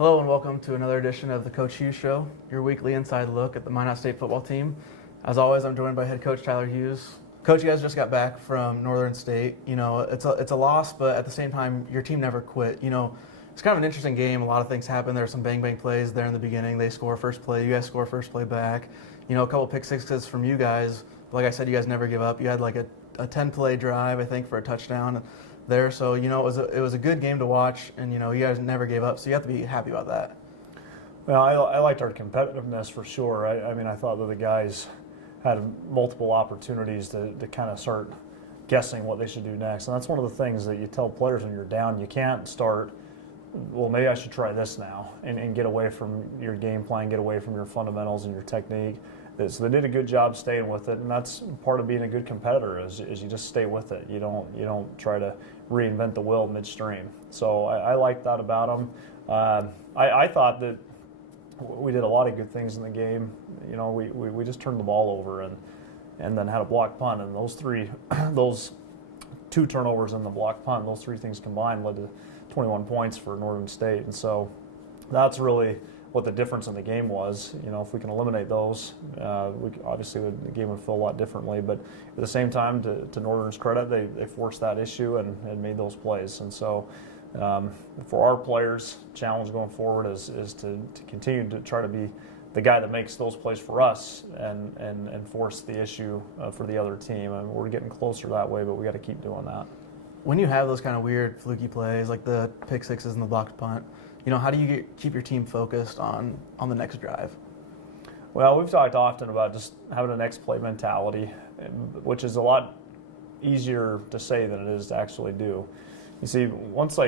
Hello and welcome to another edition of the Coach Hughes Show, your weekly inside look at the Minot State football team. As always, I'm joined by head coach Tyler Hughes. Coach, you guys just got back from Northern State. You know, it's a loss, but at the same time, your team never quit. You know, it's kind of an interesting game. A lot of things happen. There are some bang plays there in the beginning. They score first play. You guys score first play back. You know, a couple pick sixes from you guys. Like I said, you guys never give up. You had like a 10-play drive, I think, for a touchdown there. So, you know, it was a good game to watch, and, you know, you guys never gave up. So you have to be happy about that. Well, I liked our competitiveness for sure. I mean, I thought that the guys had multiple opportunities to kind of start guessing what they should do next. And that's one of the things that you tell players when you're down. You can't start, well, maybe I should try this now, and get away from your game plan, get away from your fundamentals and your technique. So they did a good job staying with it, and that's part of being a good competitor is you just stay with it. You don't try to reinvent the wheel midstream. So I like that about them. I thought that we did a lot of good things in the game. You know, we just turned the ball over and then had a block punt, and those two turnovers and the block punt, those three things combined led to 21 points for Northern State. And so that's really what the difference in the game was. You know, if we can eliminate those, obviously the game would feel a lot differently. But at the same time, to Northern's credit, they forced that issue and made those plays. And so for our players, challenge going forward is to continue to try to be the guy that makes those plays for us and force the issue for the other team. And we're getting closer that way, but we got to keep doing that. When you have those kind of weird, fluky plays like the pick sixes and the blocked punt, you know, how do you keep your team focused on the next drive? Well, we've talked often about just having a next play mentality, which is a lot easier to say than it is to actually do. You see, once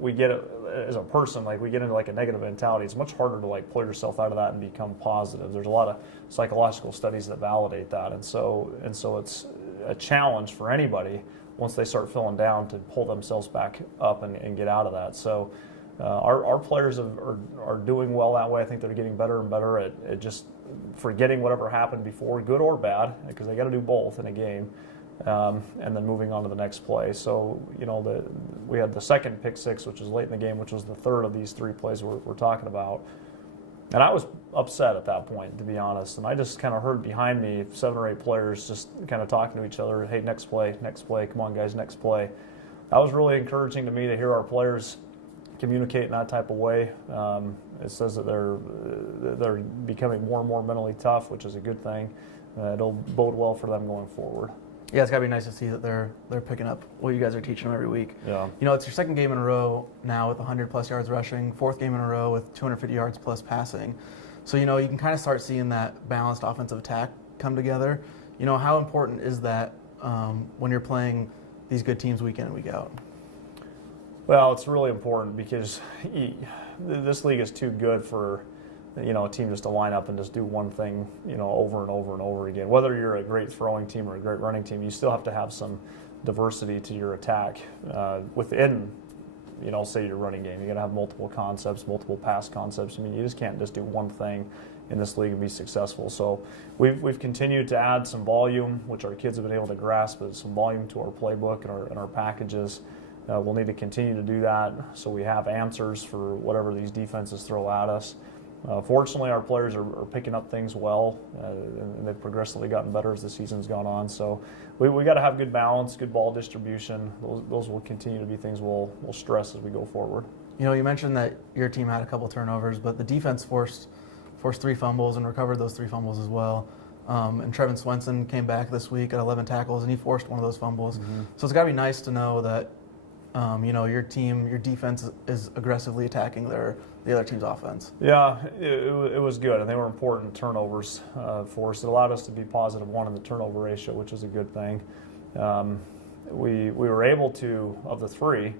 we get it as a person, we get into a negative mentality, it's much harder to pull yourself out of that and become positive. There's a lot of psychological studies that validate that, and so it's a challenge for anybody once they start feeling down to pull themselves back up and get out of that. So our players are doing well that way. I think they're getting better and better at just forgetting whatever happened before, good or bad, because they got to do both in a game. And then moving on to the next play. So, you know, we had the second pick six, which was late in the game, which was the third of these three plays we're talking about. And I was upset at that point, to be honest. And I just kind of heard behind me 7 or 8 players just kind of talking to each other, hey, next play, come on, guys, next play. That was really encouraging to me to hear our players communicate in that type of way. It says that they're becoming more and more mentally tough, which is a good thing. It'll bode well for them going forward. Yeah, it's got to be nice to see that they're picking up what you guys are teaching them every week. Yeah. You know, it's your second game in a row now with 100-plus yards rushing, fourth game in a row with 250 yards plus passing. So, you know, you can kind of start seeing that balanced offensive attack come together. You know, how important is that when you're playing these good teams week in and week out? Well, it's really important because this league is too good for a team just to line up and just do one thing, over and over and over again. Whether you're a great throwing team or a great running team, you still have to have some diversity to your attack within, say your running game. You got to have multiple concepts, multiple pass concepts. I mean, you just can't just do one thing in this league and be successful. So we've continued to add some volume, which our kids have been able to grasp, but some volume to our playbook and our packages. We'll need to continue to do that so we have answers for whatever these defenses throw at us. Fortunately, our players are picking up things well, and they've progressively gotten better as the season's gone on. So we got to have good balance, good ball distribution. Those will continue to be things we'll stress as we go forward. You know, you mentioned that your team had a couple turnovers, but the defense forced 3 fumbles and recovered those 3 fumbles as well. And Trevin Swenson came back this week at 11 tackles, and he forced one of those fumbles. Mm-hmm. So it's got to be nice to know that your team, your defense is aggressively attacking the other team's offense. Yeah, it was good, and they were important turnovers for us. It allowed us to be +1 in the turnover ratio, which is a good thing. We were able to, of the 3,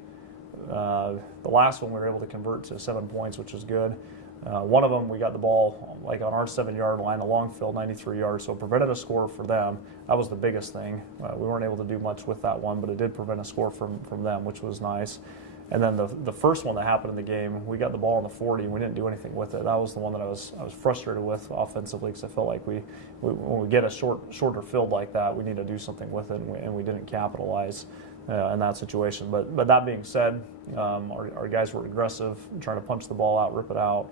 the last one we were able to convert to 7 points, which was good. One of them, we got the ball on our 7-yard line, a long field, 93 yards, so it prevented a score for them. That was the biggest thing. We weren't able to do much with that one, but it did prevent a score from them, which was nice. And then the first one that happened in the game, we got the ball on the 40, and we didn't do anything with it. That was the one that I was frustrated with offensively, because I felt like when we get a shorter field like that, we need to do something with it, and we didn't capitalize. in that situation. But that being said, our guys were aggressive, trying to punch the ball out, rip it out,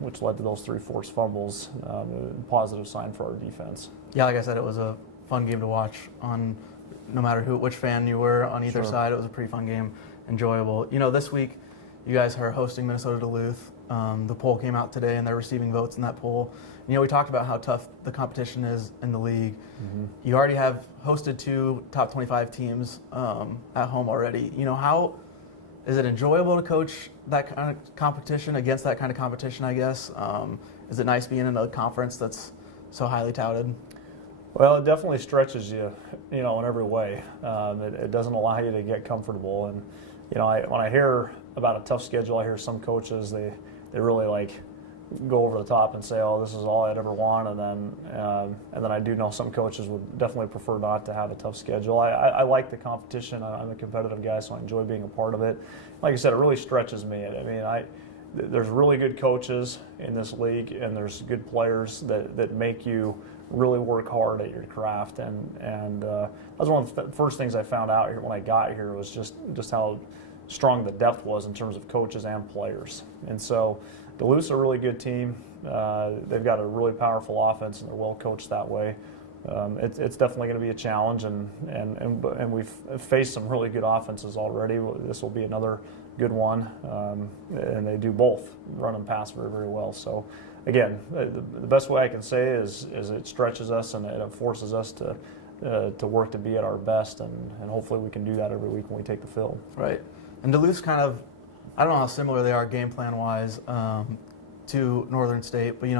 which led to those 3 forced fumbles. A positive sign for our defense. Yeah, like I said, it was a fun game to watch. No matter which fan you were on either Sure. side, it was a pretty fun game, enjoyable. This week you guys are hosting Minnesota Duluth. The poll came out today, and they're receiving votes in that poll. We talked about how tough the competition is in the league. Mm-hmm. You already have hosted 2 top 25 teams at home already. How is it enjoyable to coach that kind of competition against that kind of competition, I guess? Is it nice being in a conference that's so highly touted? Well, it definitely stretches you, in every way. It doesn't allow you to get comfortable. And, when I hear about a tough schedule, I hear some coaches, they really go over the top and say, "Oh, this is all I'd ever want," and then I do know some coaches would definitely prefer not to have a tough schedule. I like the competition. I'm a competitive guy, so I enjoy being a part of it. Like I said, it really stretches me. There's really good coaches in this league, and there's good players that make you really work hard at your craft. And that was one of the first things I found out here when I got here was just how strong the depth was in terms of coaches and players. And so Duluth's a really good team. They've got a really powerful offense, and they're well coached that way. It's definitely going to be a challenge, and we've faced some really good offenses already. This will be another good one, and they do both run and pass very, very well. So, again, the best way I can say is it stretches us and it forces us to work to be at our best, and hopefully we can do that every week when we take the field. Right. And Duluth's kind of, I don't know how similar they are game plan wise to Northern State, but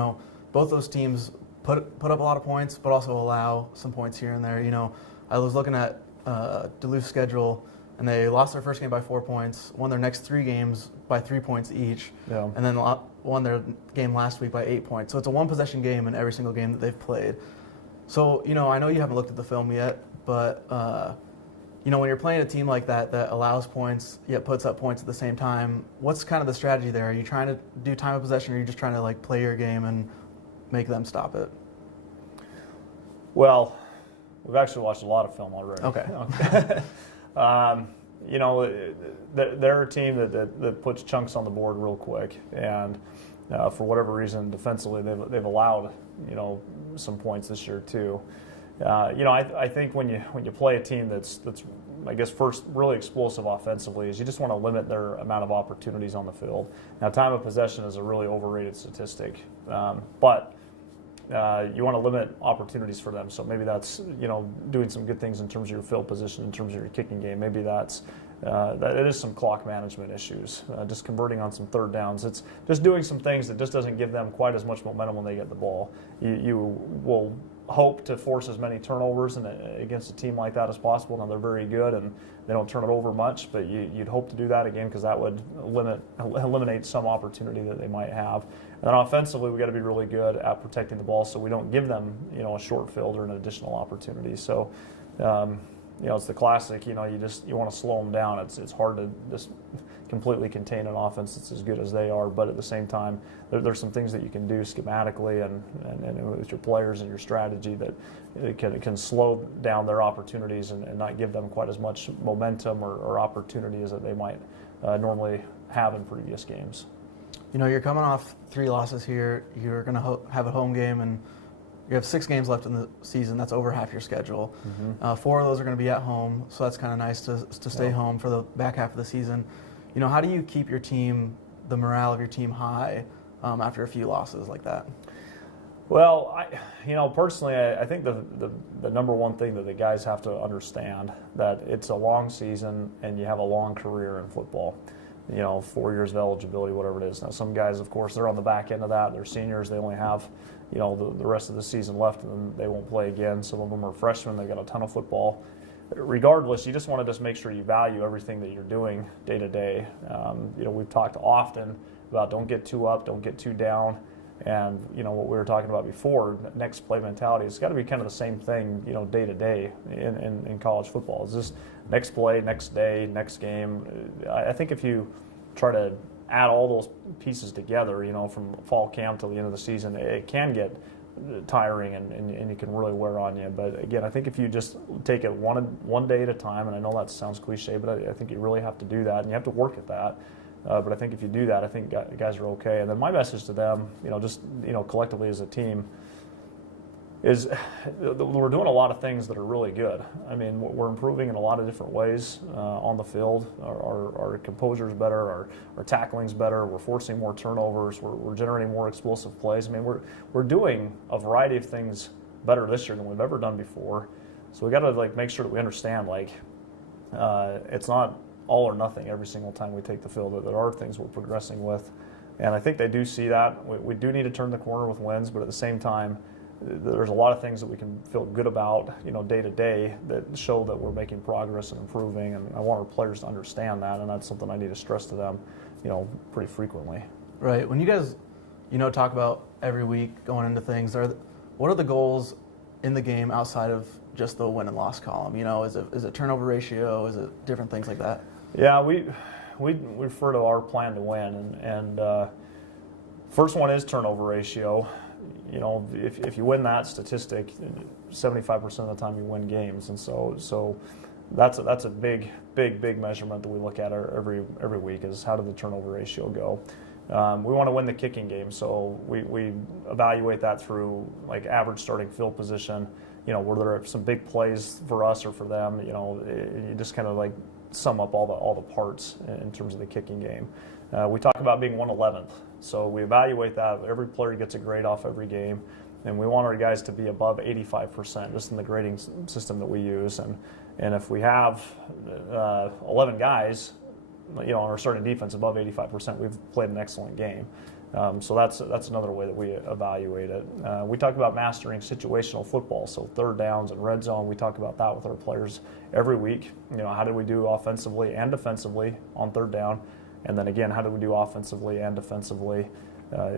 both those teams put up a lot of points, but also allow some points here and there. I was looking at Duluth's schedule, and they lost their first game by 4 points, won their next 3 games by 3 points each, Yeah. and then won their game last week by 8 points. So it's a 1-possession game in every single game that they've played. So I know you haven't looked at the film yet, but when you're playing a team like that allows points yet puts up points at the same time, what's kind of the strategy there? Are you trying to do time of possession, or are you just trying to play your game and make them stop it? Well, we've actually watched a lot of film already. Okay. They're a team that puts chunks on the board real quick, and for whatever reason, defensively they've allowed some points this year too. I think when you play a team that's I guess first really explosive offensively is you just want to limit their amount of opportunities on the field. Now, time of possession is a really overrated statistic, but you want to limit opportunities for them. So maybe that's doing some good things in terms of your field position, in terms of your kicking game. Maybe that it is some clock management issues, just converting on some third downs. It's just doing some things that just doesn't give them quite as much momentum when they get the ball. You will hope to force as many turnovers against a team like that as possible. Now, they're very good and they don't turn it over much, but you'd hope to do that again because that would eliminate some opportunity that they might have. And then offensively, we've got to be really good at protecting the ball so we don't give them a short field or an additional opportunity. So it's the classic, you want to slow them down. It's hard to just completely contain an offense that's as good as they are, but at the same time, there's some things that you can do schematically and with your players and your strategy that it can slow down their opportunities and not give them quite as much momentum or opportunity as that they might normally have in previous games. You're coming off 3 losses here. You're going to have a home game, and you have 6 games left in the season. That's over half your schedule. Mm-hmm. 4 of those are going to be at home, so that's kind of nice to stay home for the back half of the season. How do you keep the morale of your team high after a few losses like that? Well, personally, I think the number one thing that the guys have to understand that it's a long season and you have a long career in football. 4 years of eligibility, whatever it is. Now, some guys, of course, they're on the back end of that. They're seniors. They only have, the rest of the season left, and then they won't play again. Some of them are freshmen. They've got a ton of football. Regardless, you just want to make sure you value everything that you're doing day to day. We've talked often about don't get too up, don't get too down. And, what we were talking about before, next play mentality, it's got to be kind of the same thing, day to day in college football. It's just next play, next day, next game. I think if you try to add all those pieces together, from fall camp till the end of the season, it can get tiring and you can really wear on you. But again, I think if you just take it one day at a time, and I know that sounds cliche, but I think you really have to do that, and you have to work at that. But I think if you do that, I think guys are okay. And then my message to them, just collectively as a team, is we're doing a lot of things that are really good. I mean, we're improving in a lot of different ways on the field. Our composure's better, our tackling's better, we're forcing more turnovers, we're generating more explosive plays. I mean, we're doing a variety of things better this year than we've ever done before. So we got to make sure that we understand it's not all or nothing every single time we take the field. That there are things we're progressing with, and I think they do see that. We do need to turn the corner with wins, but at the same time, there's a lot of things that we can feel good about, day to day, that show that we're making progress and improving. And I want our players to understand that, and that's something I need to stress to them, pretty frequently. Right. When you guys, talk about every week going into things, what are the goals in the game outside of just the win and loss column? Is it turnover ratio? Is it different things like that? Yeah, we refer to our plan to win, and first one is turnover ratio. If you win that statistic, 75% of the time you win games, and so that's a big measurement that we look at every week, is how did the turnover ratio go. We want to win the kicking game, so we evaluate that through average starting field position. Were there some big plays for us or for them? You just kind of sum up all the parts in terms of the kicking game. We talk about being 111th, so we evaluate that. Every player gets a grade off every game, and we want our guys to be above 85%, just in the grading system that we use. And if we have 11 guys, on our starting defense above 85%, we've played an excellent game. So that's another way that we evaluate it. We talk about mastering situational football, so third downs and red zone. We talk about that with our players every week. How did we do offensively and defensively on third down? And then again, how did we do offensively and defensively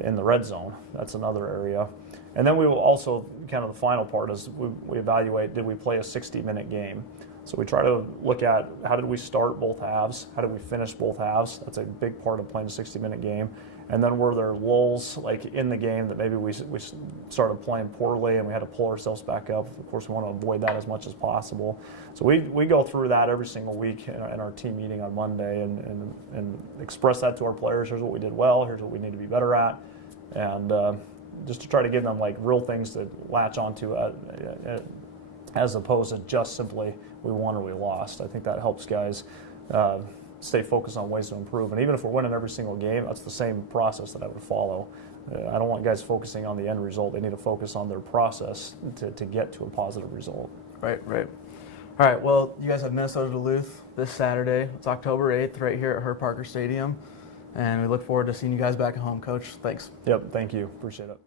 in the red zone? That's another area. And then we will also, kind of the final part is we evaluate, did we play a 60-minute game? So we try to look at how did we start both halves, how did we finish both halves. That's a big part of playing a 60-minute game. And then were there lulls in the game that maybe we started playing poorly and we had to pull ourselves back up? Of course, we want to avoid that as much as possible. So we go through that every single week in our team meeting on Monday and express that to our players. Here's what we did well. Here's what we need to be better at. And just to try to give them real things to latch onto as opposed to just simply we won or we lost. I think that helps guys stay focused on ways to improve. And even if we're winning every single game, that's the same process that I would follow. I don't want guys focusing on the end result. They need to focus on their process to get to a positive result. Right. All right, well, you guys have Minnesota Duluth this Saturday. It's October 8th right here at Herb Parker Stadium. And we look forward to seeing you guys back at home, Coach. Thanks. Yep, thank you. Appreciate it.